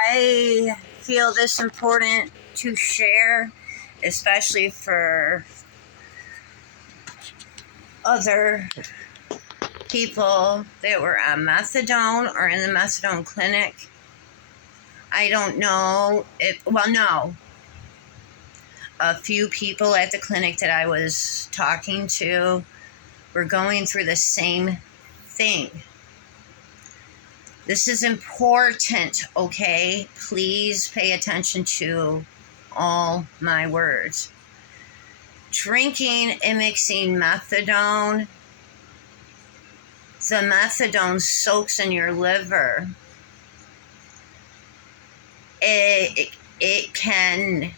I feel this important to share, especially for other people that were on methadone or in the methadone clinic. I don't know if, well, no. A few people at the clinic that I was talking to were going through the same thing. This is important, okay? Please pay attention to all my words. Drinking and mixing methadone, the methadone soaks in your liver. It can,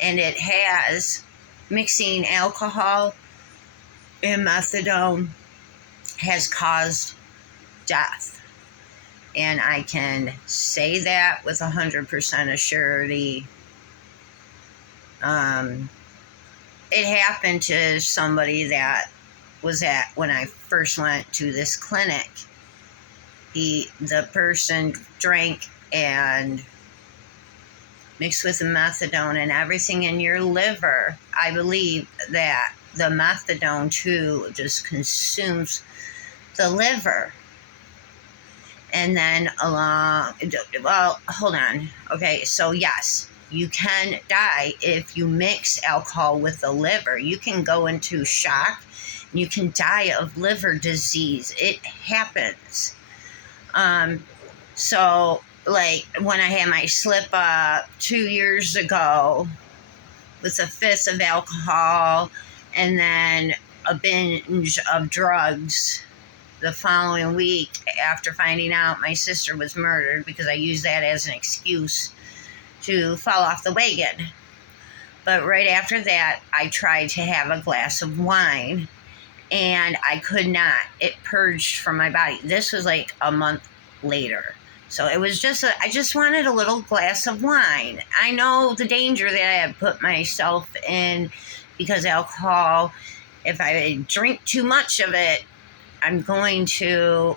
and it has, mixing alcohol and methadone has caused death. And I can say that with 100% assurity. It happened to somebody that was at when I first went to this clinic. The person drank and mixed with the methadone and everything in your liver. I believe that the methadone too just consumes the liver. And then well, hold on. Okay, so yes, you can die if you mix alcohol with the liver. You can go into shock. You can die of liver disease. It happens. So, like, when I had my slip up 2 years ago with a fifth of alcohol and then a binge of drugs the following week after finding out my sister was murdered, because I used that as an excuse to fall off the wagon. But right after that, I tried to have a glass of wine, and I could not. It purged from my body. This was like a month later. So it was just, I just wanted a little glass of wine. I know the danger that I have put myself in, because alcohol, if I drink too much of it, I'm going to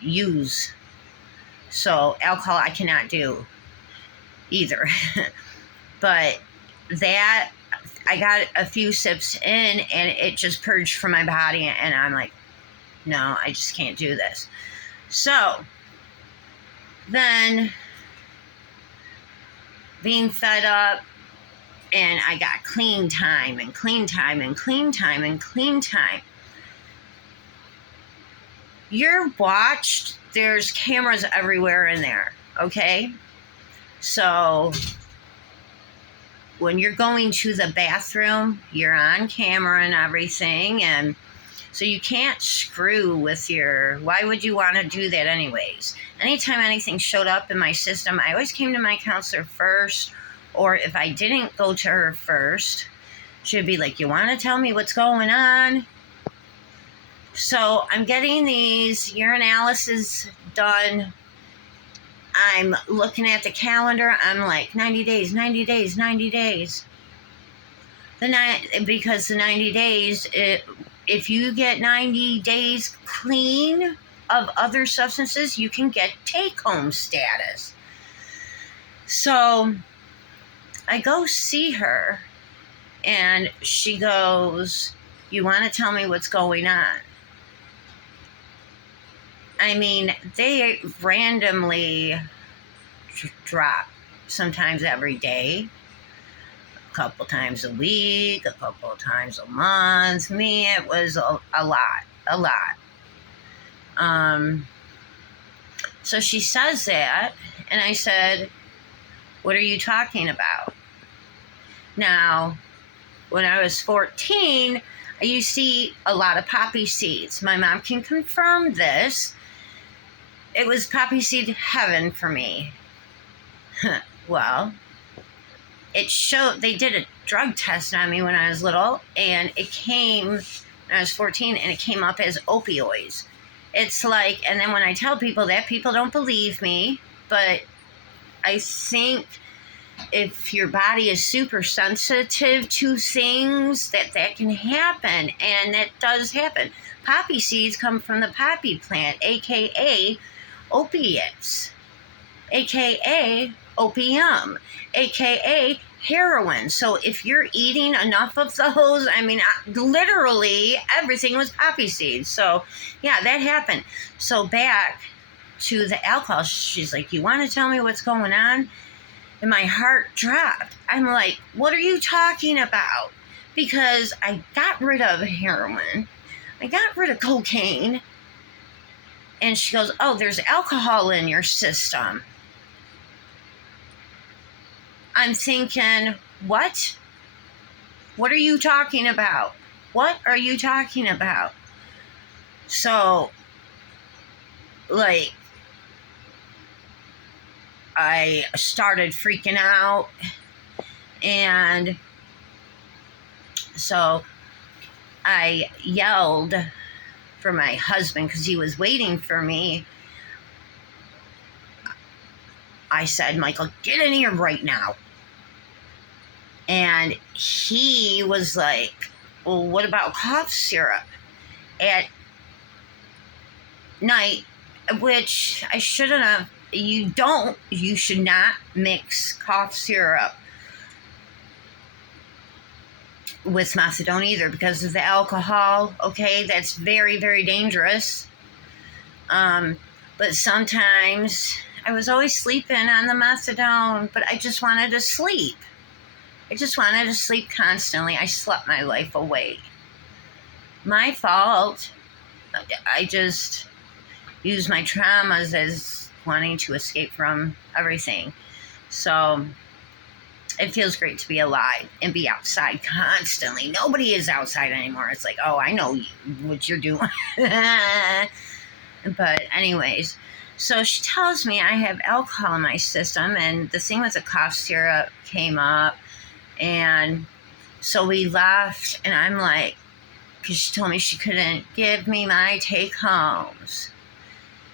use. So alcohol I cannot do either. But that, I got a few sips in and it just purged from my body, and I'm like, no, I just can't do this. So then, being fed up, and I got clean time and clean time and clean time and clean time. You're watched. There's cameras everywhere in there, okay? So when you're going to the bathroom, you're on camera and everything, and so you can't screw with your, why would you want to do that anyways? Anytime anything showed up in my system, I always came to my counselor first, or if I didn't go to her first, she'd be like, you want to tell me what's going on? So I'm getting these urinalysis done. I'm looking at the calendar. I'm like, 90 days, 90 days, 90 days. Because the 90 days, if you get 90 days clean of other substances, you can get take-home status. So I go see her, and she goes, you want to tell me what's going on? I mean, they randomly drop, sometimes every day, a couple times a week, a couple times a month. Me, it was a lot. So she says that, and I said, what are you talking about? Now, when I was 14, I used to eat a lot of poppy seeds. My mom can confirm this. It was poppy seed heaven for me. Well, it showed, they did a drug test on me when I was little, and it came, when I was 14, and it came up as opioids. It's like, and then when I tell people that, people don't believe me, but I think if your body is super sensitive to things, that can happen, and that does happen. Poppy seeds come from the poppy plant, aka opiates. aka opium, aka heroin. So if you're eating enough of those, I mean, literally everything was poppy seeds. So yeah, that happened. So back to the alcohol, she's like, you want to tell me what's going on? And my heart dropped. I'm like, what are you talking about? Because I got rid of heroin, I got rid of cocaine. And she goes, oh, there's alcohol in your system. I'm thinking, what? What are you talking about? What are you talking about? So, like, I started freaking out. And so I yelled for my husband because he was waiting for me. I said, Michael, get in here right now. And he was like, well, what about cough syrup at night? Which I shouldn't have. You should not mix cough syrup with methadone either because of the alcohol. Okay, that's very, very dangerous. But sometimes I was always sleeping on the methadone, but I just wanted to sleep. I just wanted to sleep constantly. I slept my life away. My fault. I just used my traumas as wanting to escape from everything. So it feels great to be alive and be outside constantly. Nobody is outside anymore. It's like, oh, I know what you're doing. But anyways, so she tells me I have alcohol in my system, and the thing with the cough syrup came up. And so we left, and I'm like, because she told me she couldn't give me my take-homes.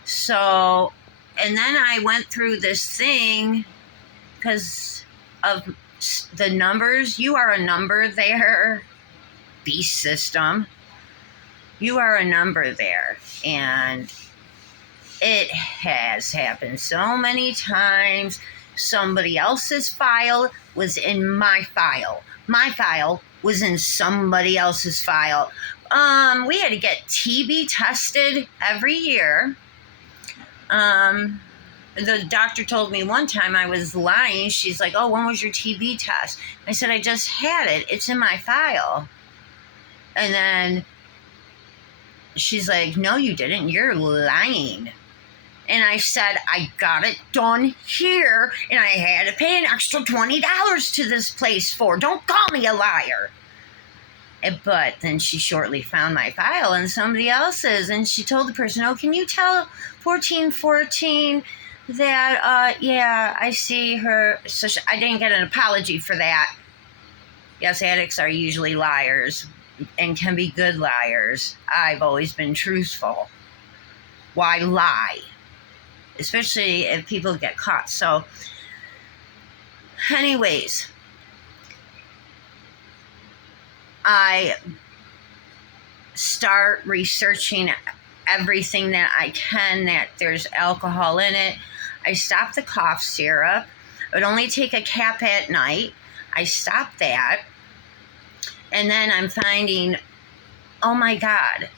So, and then I went through this thing because of the numbers. You are a number there, beast system. You are a number there. And it has happened so many times. Somebody else's file was in my file. My file was in somebody else's file. We had to get TB tested every year. The doctor told me one time I was lying. She's like, oh, when was your TB test? I said, I just had it. It's in my file. And then she's like, no, you didn't. You're lying. And I said, I got it done here, and I had to pay an extra $20 to this place for. Don't call me a liar. But then she shortly found my file and somebody else's, and she told the person, oh, can you tell 1414 that, yeah, I see her. So I didn't get an apology for that. Yes, addicts are usually liars and can be good liars. I've always been truthful. Why lie? Especially if people get caught. So, anyways, I start researching everything that I can that there's alcohol in it. I stop the cough syrup. I would only take a cap at night. I stopped that. And then I'm finding, oh my God,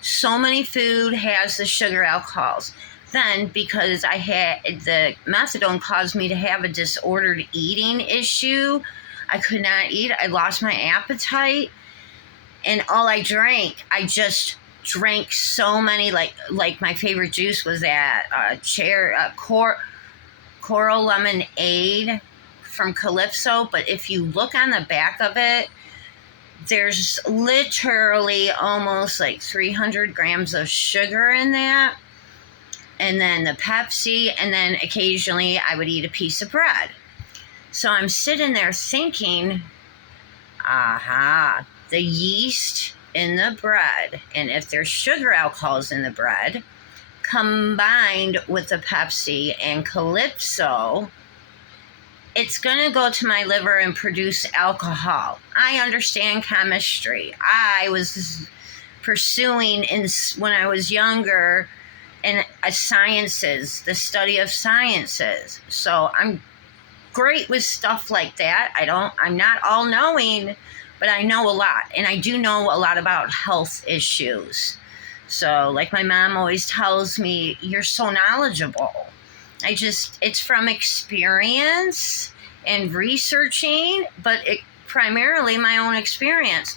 so many food has the sugar alcohols. Then, because I had the methadone caused me to have a disordered eating issue, I could not eat. I lost my appetite, and all I just drank so many. Like my favorite juice was that coral lemonade from Calypso. But if you look on the back of it, there's literally almost like 300 grams of sugar in that. And then the Pepsi, and then occasionally I would eat a piece of bread. So I'm sitting there thinking, the yeast in the bread, and if there's sugar alcohols in the bread, combined with the Pepsi and Calypso, it's going to go to my liver and produce alcohol. I understand chemistry. I was pursuing, when I was younger, and sciences, the study of sciences. So I'm great with stuff like that. I'm not all knowing, but I know a lot, and I do know a lot about health issues. So, like my mom always tells me, you're so knowledgeable. It's from experience and researching, but primarily my own experience.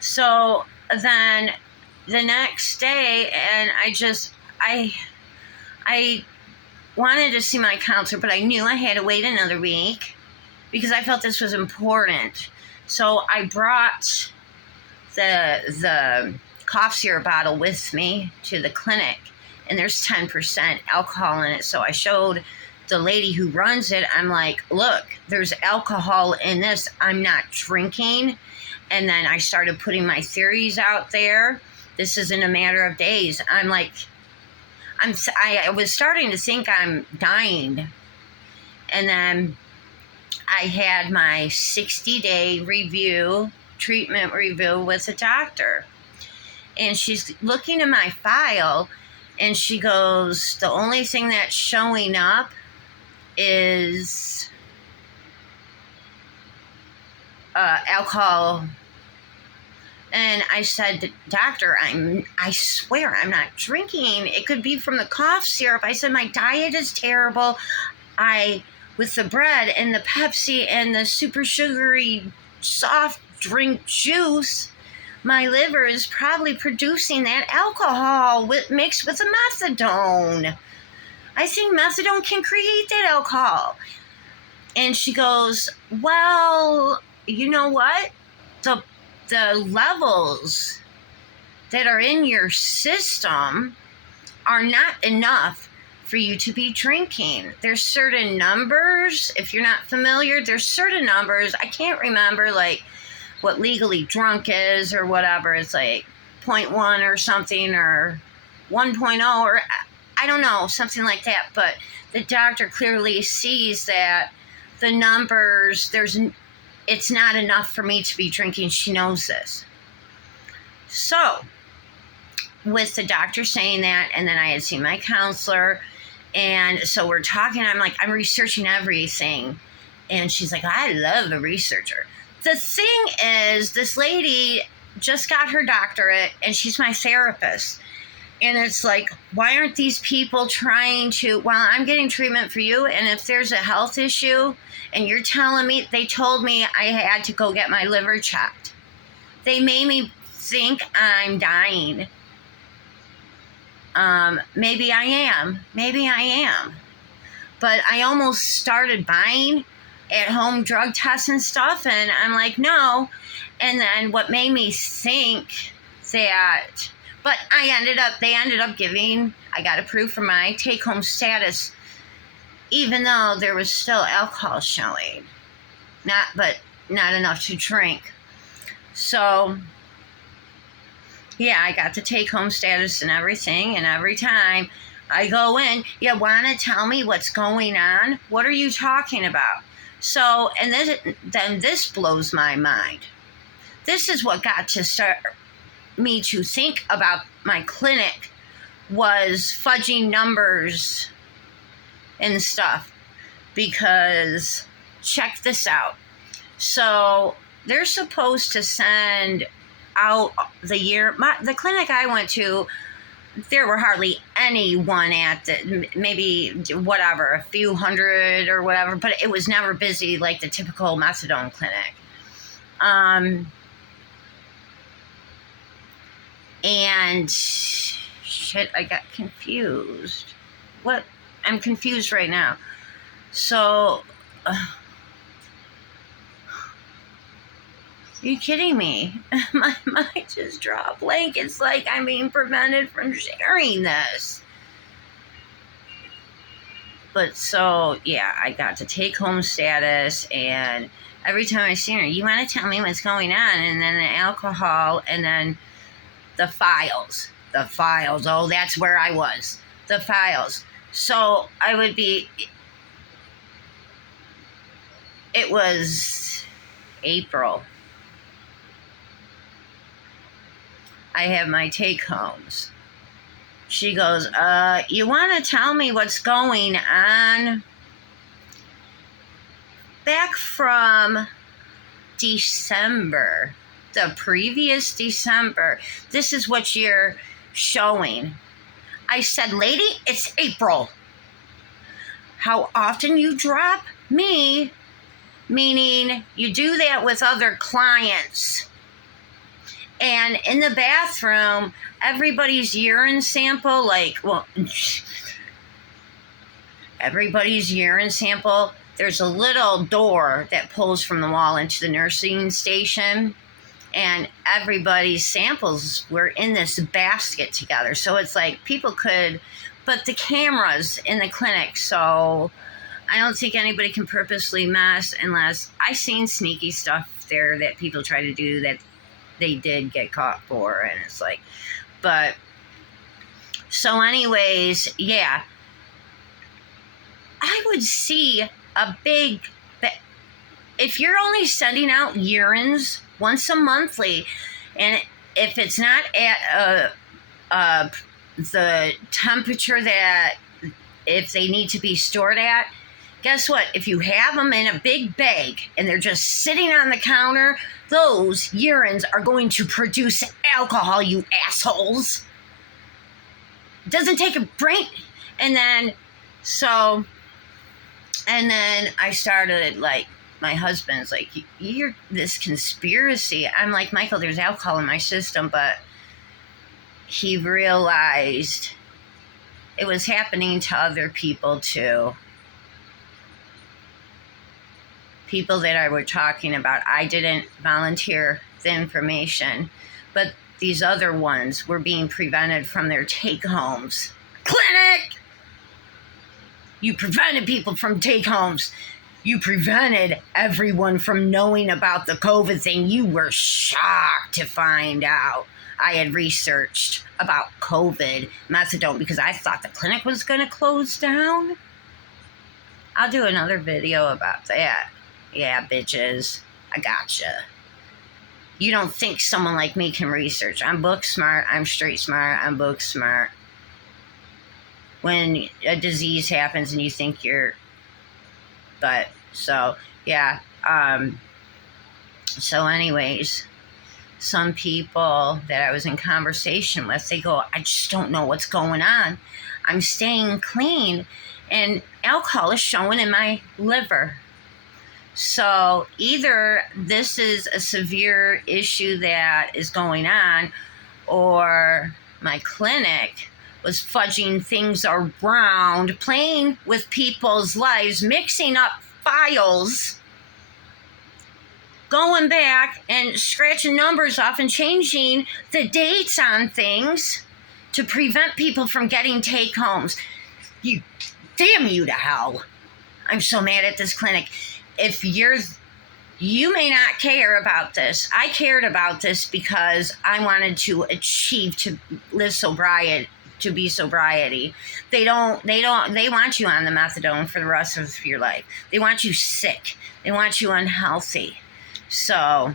So then the next day, and I wanted to see my counselor, but I knew I had to wait another week because I felt this was important. So I brought the cough syrup bottle with me to the clinic, and there's 10% alcohol in it. So I showed the lady who runs it, I'm like, look, there's alcohol in this. I'm not drinking. And then I started putting my theories out there. This is in a matter of days. I'm like, I was starting to think I'm dying. And then I had my 60-day treatment review with a doctor. And she's looking at my file, and she goes, the only thing that's showing up is alcohol. And I said, doctor, I swear I'm not drinking. It could be from the cough syrup. I said, my diet is terrible. With the bread and the Pepsi and the super sugary soft drink juice, my liver is probably producing that alcohol mixed with the methadone. I think methadone can create that alcohol. And she goes, well, you know what? The levels that are in your system are not enough for you to be drinking. There's certain numbers, if you're not familiar, there's certain numbers. I can't remember like what legally drunk is or whatever. It's like 0.1 or something, or 1.0, or I don't know, something like that. But the doctor clearly sees that the numbers, it's not enough for me to be drinking. She knows this. So with the doctor saying that, and then I had seen my counselor, and so we're talking, I'm researching everything. And she's like, I love a researcher. The thing is, this lady just got her doctorate, and she's my therapist. And it's like, why aren't these people trying to, well, I'm getting treatment for you, and if there's a health issue, and you're telling me, they told me I had to go get my liver checked. They made me think I'm dying. Maybe I am. But I almost started buying at-home drug tests and stuff, and I'm like, no. And then what made me think that, but they ended up giving, I got approved for my take-home status, even though there was still alcohol showing. Not enough to drink. So yeah, I got the take-home status and everything, and every time I go in, you want to tell me what's going on? What are you talking about? So, and then this blows my mind. This is what got to start me to think about my clinic, was fudging numbers and stuff. Because check this out. So they're supposed to send out the clinic I went to, there were hardly anyone at maybe whatever, a few hundred or whatever, but it was never busy like the typical methadone clinic. And shit, I got confused. I'm confused right now. So, are you kidding me? My mind just dropped blank. It's like I'm being prevented from sharing this. But so, yeah, I got the take-home status, and every time I see her, you want to tell me what's going on? And then the alcohol, and then the files. Oh, that's where I was. The files. So it was April. I have my take-homes. She goes, you want to tell me what's going on? Back from December, the previous December, this is what you're showing. I said, lady, it's April. How often you drop me, meaning you do that with other clients. And in the bathroom, everybody's urine sample, everybody's urine sample, there's a little door that pulls from the wall into the nursing station. And everybody's samples were in this basket together. So it's like people could, but the cameras in the clinic, so I don't think anybody can purposely mess unless I've seen sneaky stuff there that people try to do that they did get caught for. And it's like, but so anyways, yeah, I would see a big, if you're only sending out urines once a monthly, and if it's not at the temperature that if they need to be stored at, guess what? If you have them in a big bag and they're just sitting on the counter, those urines are going to produce alcohol, you assholes. It doesn't take a brain. And then I started, like, my husband's like, you're this conspiracy. I'm like, Michael, there's alcohol in my system. But he realized it was happening to other people too. People that I were talking about, I didn't volunteer the information, but these other ones were being prevented from their take-homes. Clinic! You prevented people from take-homes. You prevented everyone from knowing about the COVID thing. You were shocked to find out I had researched about COVID methadone because I thought the clinic was going to close down. I'll do another video about that. Yeah, bitches, I gotcha. You don't think someone like me can research. I'm book smart. I'm street smart. I'm book smart. When a disease happens and you think but so yeah. So anyways, some people that I was in conversation with, they go, I just don't know what's going on. I'm staying clean and alcohol is showing in my liver. So either this is a severe issue that is going on, or my clinic was fudging things around, playing with people's lives, mixing up files, going back and scratching numbers off and changing the dates on things to prevent people from getting take-homes. You, damn you to hell. I'm so mad at this clinic. If you may not care about this. I cared about this because I wanted to achieve to live sobriety, to be sobriety. They want you on the methadone for the rest of your life. They want you sick. They want you unhealthy. So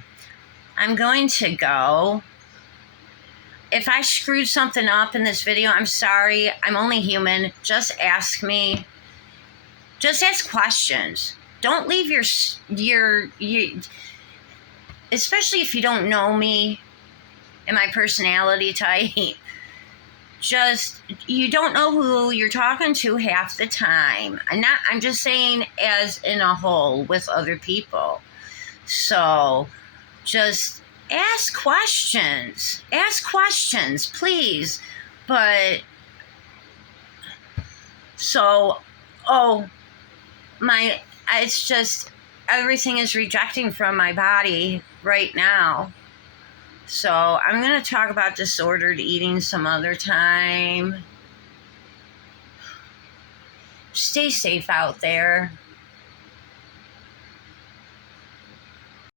I'm going to go. If I screwed something up in this video, I'm sorry. I'm only human. Just ask me. Just ask questions. Don't leave your especially if you don't know me and my personality type. Just, you don't know who you're talking to half the time. I'm just saying as in a whole with other people. So just ask questions. Ask questions, please. But so, it's just everything is rejecting from my body right now. So I'm going to talk about disordered eating some other time. Stay safe out there.